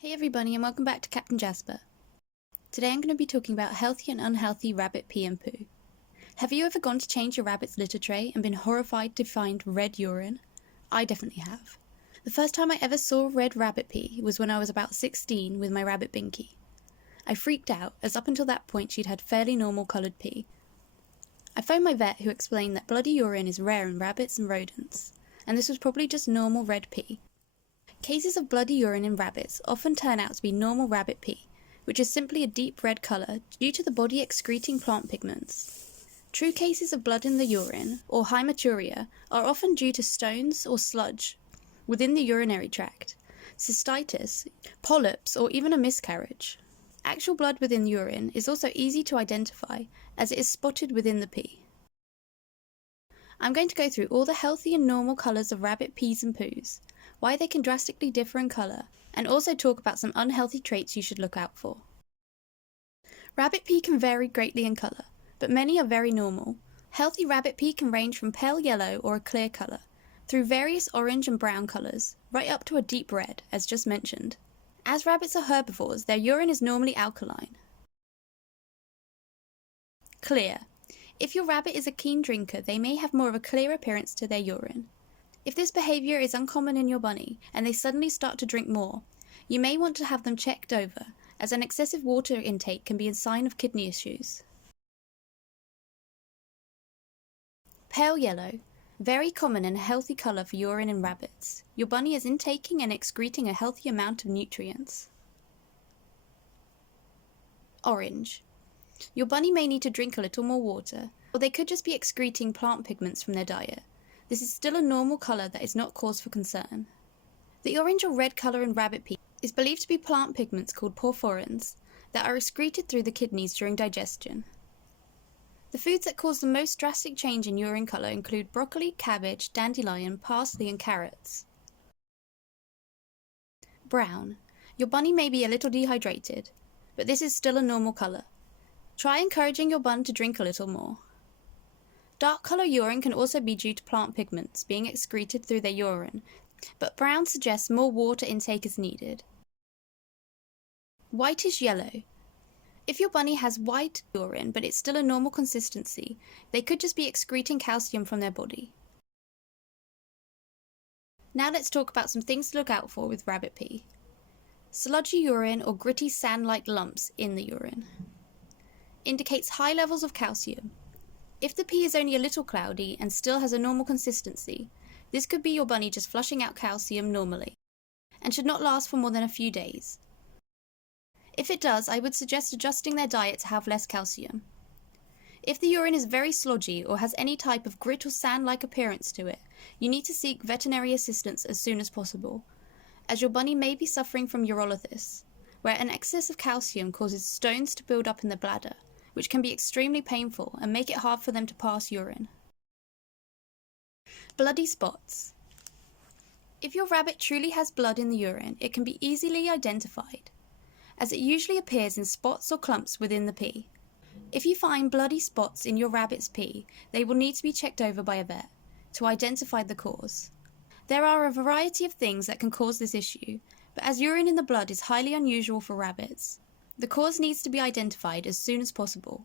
Hey everybody, and welcome back to Captain Jasper. Today I'm going to be talking about healthy and unhealthy rabbit pee and poo. Have you ever gone to change your rabbit's litter tray and been horrified to find red urine? I definitely have. The first time I ever saw red rabbit pee was when I was about 16 with my rabbit Binky. I freaked out, as up until that point she'd had fairly normal coloured pee. I phoned my vet, who explained that bloody urine is rare in rabbits and rodents, and this was probably just normal red pee. Cases of bloody urine in rabbits often turn out to be normal rabbit pee, which is simply a deep red colour due to the body excreting plant pigments. True cases of blood in the urine, or hematuria, are often due to stones or sludge within the urinary tract, cystitis, polyps, or even a miscarriage. Actual blood within urine is also easy to identify, as it is spotted within the pee. I'm going to go through all the healthy and normal colours of rabbit pees and poos, why they can drastically differ in colour, and also talk about some unhealthy traits you should look out for. Rabbit pee can vary greatly in colour, but many are very normal. Healthy rabbit pee can range from pale yellow or a clear colour, through various orange and brown colours, right up to a deep red, as just mentioned. As rabbits are herbivores, their urine is normally alkaline. Clear. If your rabbit is a keen drinker, they may have more of a clear appearance to their urine. If this behaviour is uncommon in your bunny, and they suddenly start to drink more, you may want to have them checked over, as an excessive water intake can be a sign of kidney issues. Pale yellow. Very common and a healthy colour for urine in rabbits. Your bunny is intaking and excreting a healthy amount of nutrients. Orange. Your bunny may need to drink a little more water, or they could just be excreting plant pigments from their diet. This is still a normal colour that is not cause for concern. The orange or red colour in rabbit pee is believed to be plant pigments called porphyrins that are excreted through the kidneys during digestion. The foods that cause the most drastic change in urine colour include broccoli, cabbage, dandelion, parsley and carrots. Brown. Your bunny may be a little dehydrated, but this is still a normal colour. Try encouraging your bun to drink a little more. Dark colour urine can also be due to plant pigments being excreted through their urine, but brown suggests more water intake is needed. Whitish yellow. If your bunny has white urine but it's still a normal consistency, they could just be excreting calcium from their body. Now let's talk about some things to look out for with rabbit pee. Sludgy urine or gritty sand-like lumps in the urine indicates high levels of calcium. If the pee is only a little cloudy and still has a normal consistency, this could be your bunny just flushing out calcium normally, and should not last for more than a few days. If it does, I would suggest adjusting their diet to have less calcium. If the urine is very sludgy or has any type of grit or sand-like appearance to it, you need to seek veterinary assistance as soon as possible, as your bunny may be suffering from urolithiis, where an excess of calcium causes stones to build up in the bladder, which can be extremely painful and make it hard for them to pass urine. Bloody spots. If your rabbit truly has blood in the urine, it can be easily identified, as it usually appears in spots or clumps within the pee. If you find bloody spots in your rabbit's pee, they will need to be checked over by a vet to identify the cause. There are a variety of things that can cause this issue, but as urine in the blood is highly unusual for rabbits, the cause needs to be identified as soon as possible.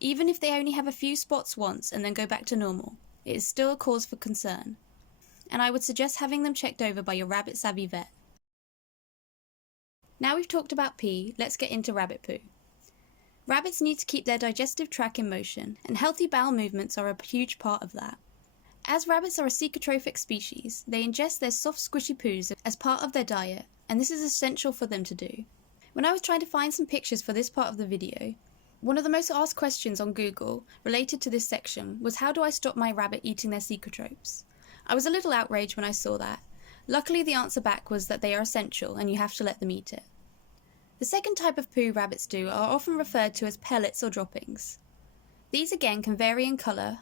Even if they only have a few spots once and then go back to normal, it is still a cause for concern, and I would suggest having them checked over by your rabbit-savvy vet. Now we've talked about pee, let's get into rabbit poo. Rabbits need to keep their digestive tract in motion, and healthy bowel movements are a huge part of that. As rabbits are a cecotrophic species, they ingest their soft squishy poos as part of their diet, and this is essential for them to do. When I was trying to find some pictures for this part of the video, one of the most asked questions on Google related to this section was, how do I stop my rabbit eating their cecotropes? I was a little outraged when I saw that. Luckily the answer back was that they are essential and you have to let them eat it. The second type of poo rabbits do are often referred to as pellets or droppings. These again can vary in colour,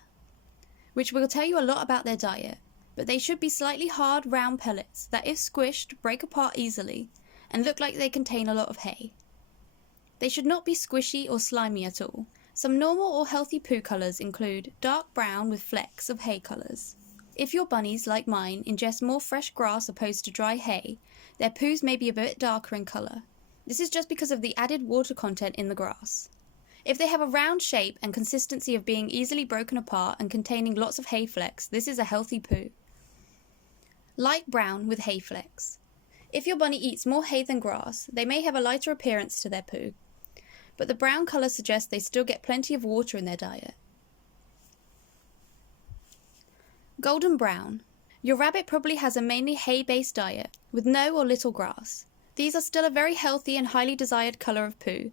which will tell you a lot about their diet, but they should be slightly hard round pellets that if squished break apart easily and look like they contain a lot of hay. They should not be squishy or slimy at all. Some normal or healthy poo colours include dark brown with flecks of hay colours. If your bunnies, like mine, ingest more fresh grass opposed to dry hay, their poos may be a bit darker in colour. This is just because of the added water content in the grass. If they have a round shape and consistency of being easily broken apart and containing lots of hay flecks, this is a healthy poo. Light brown with hay flecks. If your bunny eats more hay than grass, they may have a lighter appearance to their poo, but the brown colour suggests they still get plenty of water in their diet. Golden brown. Your rabbit probably has a mainly hay-based diet, with no or little grass. These are still a very healthy and highly desired colour of poo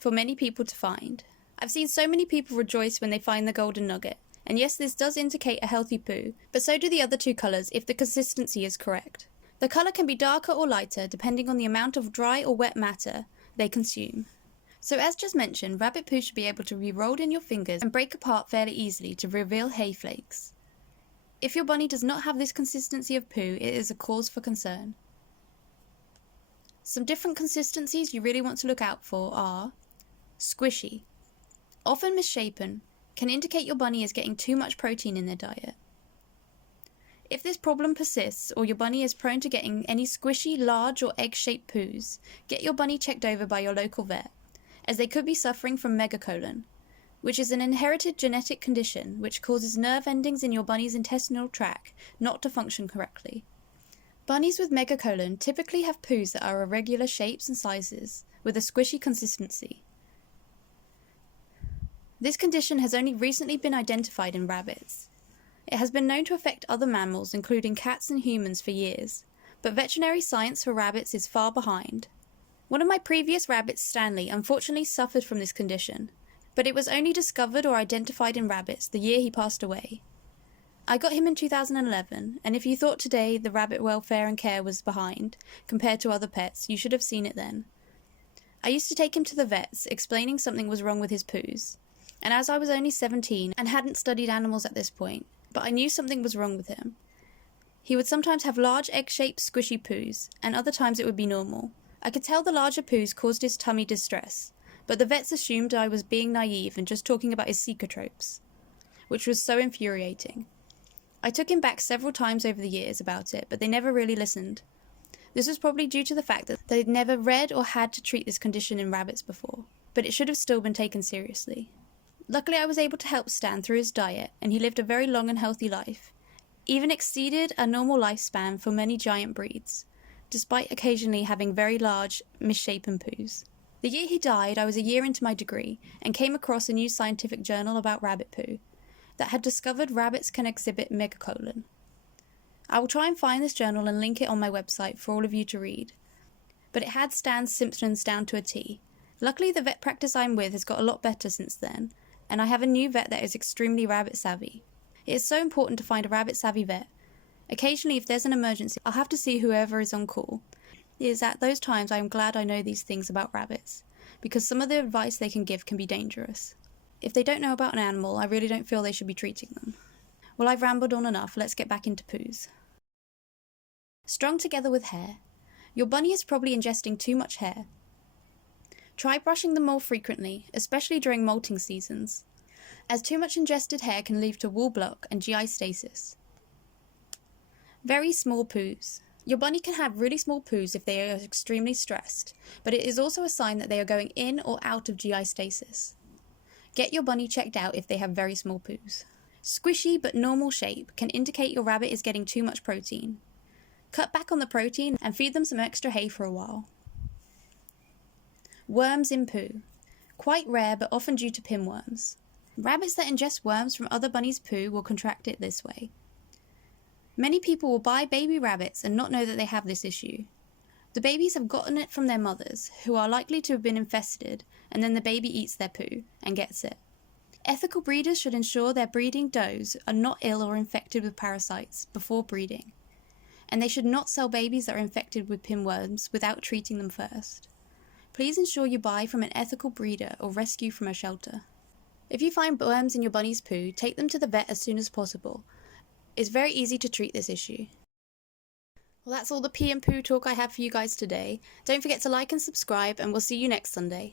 for many people to find. I've seen so many people rejoice when they find the golden nugget, and yes, this does indicate a healthy poo, but so do the other two colours if the consistency is correct. The colour can be darker or lighter depending on the amount of dry or wet matter they consume. So as just mentioned, rabbit poo should be able to be rolled in your fingers and break apart fairly easily to reveal hay flakes. If your bunny does not have this consistency of poo, it is a cause for concern. Some different consistencies you really want to look out for are squishy. Often misshapen, can indicate your bunny is getting too much protein in their diet. If this problem persists or your bunny is prone to getting any squishy, large or egg-shaped poos, get your bunny checked over by your local vet, as they could be suffering from megacolon, which is an inherited genetic condition which causes nerve endings in your bunny's intestinal tract not to function correctly. Bunnies with megacolon typically have poos that are irregular shapes and sizes, with a squishy consistency. This condition has only recently been identified in rabbits. It has been known to affect other mammals, including cats and humans, for years, but veterinary science for rabbits is far behind. One of my previous rabbits, Stanley, unfortunately suffered from this condition, but it was only discovered or identified in rabbits the year he passed away. I got him in 2011, and if you thought today the rabbit welfare and care was behind, compared to other pets, you should have seen it then. I used to take him to the vets, explaining something was wrong with his poos, and as I was only 17 and hadn't studied animals at this point, but I knew something was wrong with him. He would sometimes have large egg-shaped squishy poos, and other times it would be normal. I could tell the larger poos caused his tummy distress, but the vets assumed I was being naive and just talking about his secotropes, which was so infuriating. I took him back several times over the years about it, but they never really listened. This was probably due to the fact that they'd never read or had to treat this condition in rabbits before, but it should have still been taken seriously. Luckily I was able to help Stan through his diet, and he lived a very long and healthy life, even exceeded a normal lifespan for many giant breeds, despite occasionally having very large, misshapen poos. The year he died, I was a year into my degree, and came across a new scientific journal about rabbit poo that had discovered rabbits can exhibit megacolon. I will try and find this journal and link it on my website for all of you to read, but it had Stan's symptoms down to a T. Luckily the vet practice I'm with has got a lot better since then, and I have a new vet that is extremely rabbit savvy. It is so important to find a rabbit savvy vet. Occasionally if there's an emergency, I'll have to see whoever is on call. It is at those times I am glad I know these things about rabbits, because some of the advice they can give can be dangerous. If they don't know about an animal, I really don't feel they should be treating them. Well, I've rambled on enough, let's get back into poos. Strung together with hair. Your bunny is probably ingesting too much hair. Try brushing them more frequently, especially during molting seasons, as too much ingested hair can lead to wool block and GI stasis. Very small poos. Your bunny can have really small poos if they are extremely stressed, but it is also a sign that they are going in or out of GI stasis. Get your bunny checked out if they have very small poos. Squishy but normal shape can indicate your rabbit is getting too much protein. Cut back on the protein and feed them some extra hay for a while. Worms in poo. Quite rare but often due to pinworms. Rabbits that ingest worms from other bunnies' poo will contract it this way. Many people will buy baby rabbits and not know that they have this issue. The babies have gotten it from their mothers, who are likely to have been infested, and then the baby eats their poo and gets it. Ethical breeders should ensure their breeding does are not ill or infected with parasites before breeding, and they should not sell babies that are infected with pinworms without treating them first. Please ensure you buy from an ethical breeder or rescue from a shelter. If you find worms in your bunny's poo, take them to the vet as soon as possible. It's very easy to treat this issue. Well, that's all the pee and poo talk I have for you guys today. Don't forget to like and subscribe, and we'll see you next Sunday.